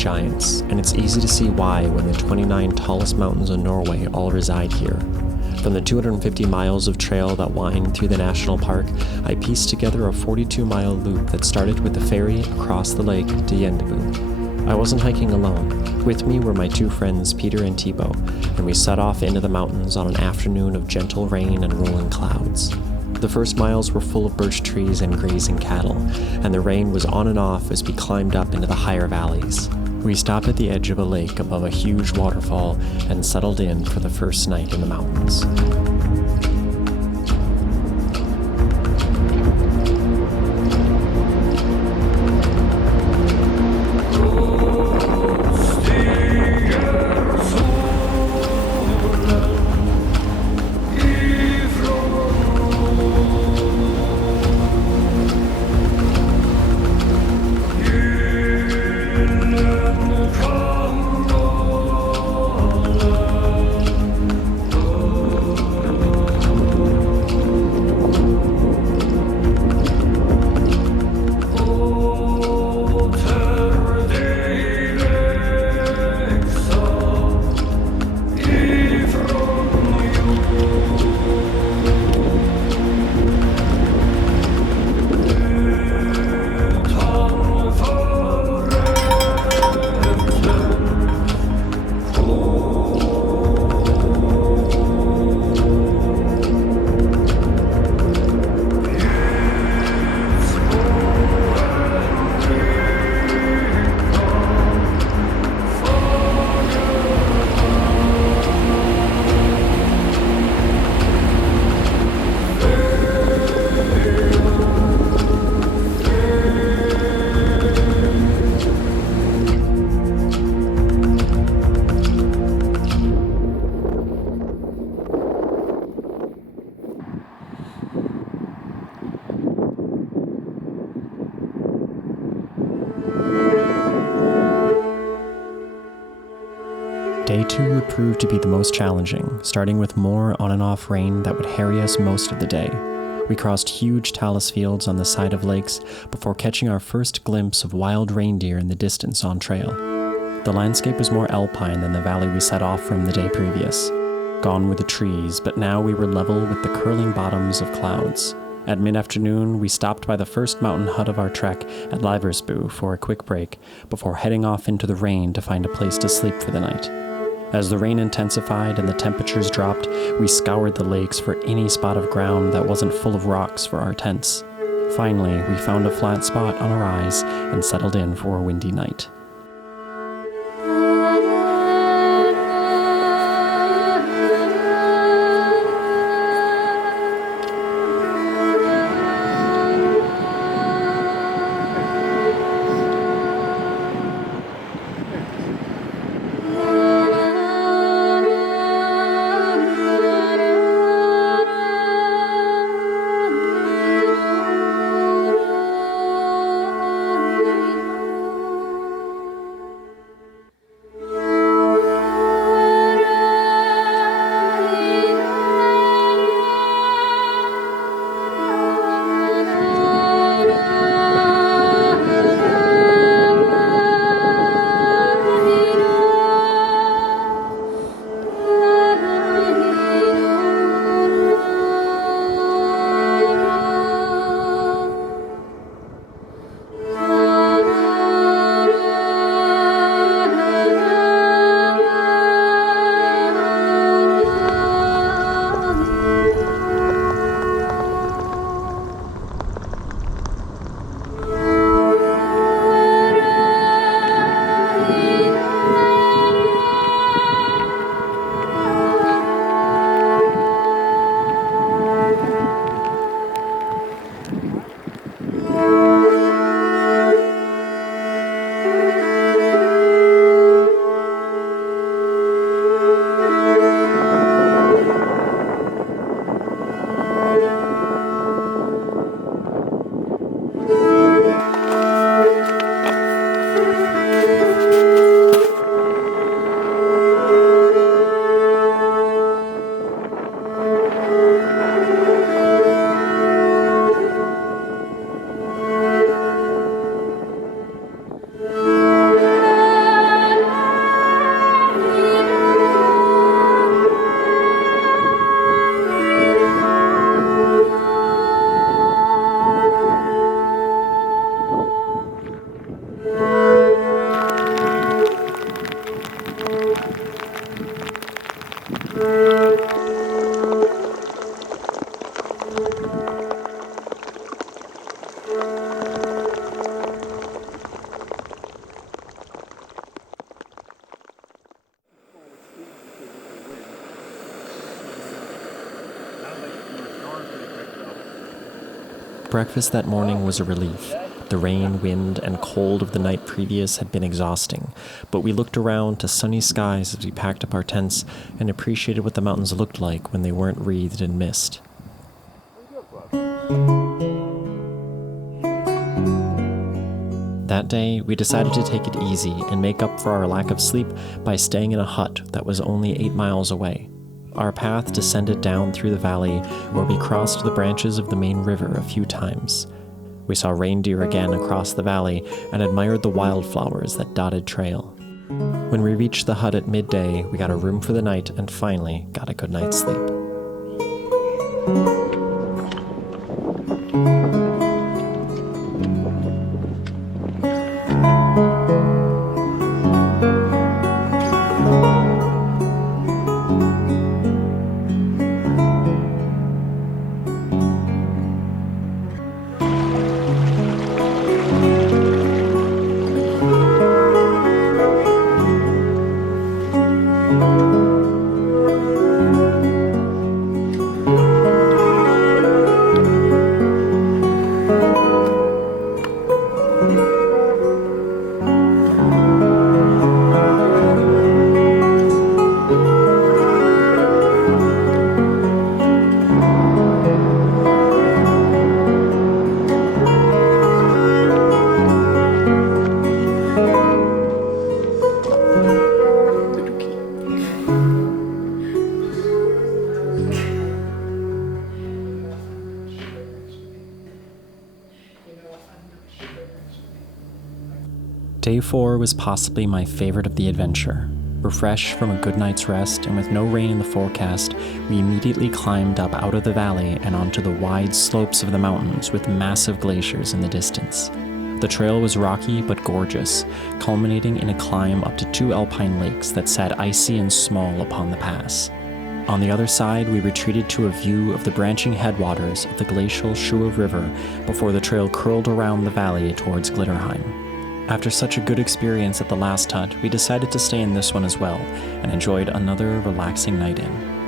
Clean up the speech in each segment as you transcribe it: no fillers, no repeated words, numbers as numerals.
giants, and it's easy to see why when the 29 tallest mountains in Norway all reside here. From the 250 miles of trail that wind through the national park, I pieced together a 42-mile loop that started with the ferry across the lake to Yendebu. I wasn't hiking alone. With me were my two friends Peter and Thibault, and we set off into the mountains on an afternoon of gentle rain and rolling clouds. The first miles were full of birch trees and grazing cattle, and the rain was on and off as we climbed up into the higher valleys. We stopped at the edge of a lake above a huge waterfall and settled in for the first night in the mountains. Day 2 would prove to be the most challenging, starting with more on and off rain that would harry us most of the day. We crossed huge talus fields on the side of lakes before catching our first glimpse of wild reindeer in the distance on trail. The landscape was more alpine than the valley we set off from the day previous. Gone were the trees, but now we were level with the curling bottoms of clouds. At mid-afternoon, we stopped by the first mountain hut of our trek at Liversbu for a quick break before heading off into the rain to find a place to sleep for the night. As the rain intensified and the temperatures dropped, we scoured the lakes for any spot of ground that wasn't full of rocks for our tents. Finally, we found a flat spot on a rise and settled in for a windy night. Breakfast that morning was a relief. The rain, wind, and cold of the night previous had been exhausting, but we looked around to sunny skies as we packed up our tents and appreciated what the mountains looked like when they weren't wreathed in mist. That day, we decided to take it easy and make up for our lack of sleep by staying in a hut that was only 8 miles away. Our path descended down through the valley where we crossed the branches of the main river a few times. We saw reindeer again across the valley and admired the wildflowers that dotted trail. When we reached the hut at midday, we got a room for the night and finally got a good night's sleep. Day 4 was possibly my favorite of the adventure. Refreshed from a good night's rest and with no rain in the forecast, we immediately climbed up out of the valley and onto the wide slopes of the mountains with massive glaciers in the distance. The trail was rocky but gorgeous, culminating in a climb up to 2 alpine lakes that sat icy and small upon the pass. On the other side, we retreated to a view of the branching headwaters of the glacial Schuhe River before the trail curled around the valley towards Glitterheim. After such a good experience at the last hut, we decided to stay in this one as well, and enjoyed another relaxing night in.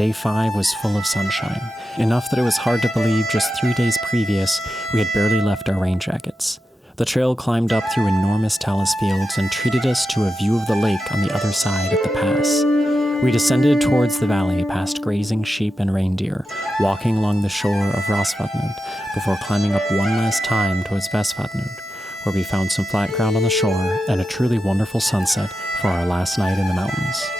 Day 5 was full of sunshine, enough that it was hard to believe just 3 days previous we had barely left our rain jackets. The trail climbed up through enormous talus fields and treated us to a view of the lake on the other side at the pass. We descended towards the valley past grazing sheep and reindeer, walking along the shore of Rosvatnud before climbing up one last time towards Vestvatnud, where we found some flat ground on the shore and a truly wonderful sunset for our last night in the mountains.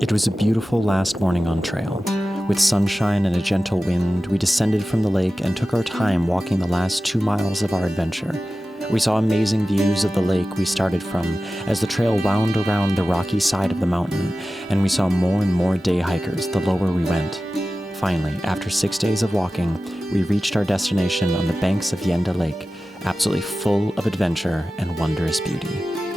It was a beautiful last morning on trail. With sunshine and a gentle wind, we descended from the lake and took our time walking the last 2 miles of our adventure. We saw amazing views of the lake we started from as the trail wound around the rocky side of the mountain, and we saw more and more day hikers the lower we went. Finally, after 6 days of walking, we reached our destination on the banks of Yenda Lake, absolutely full of adventure and wondrous beauty.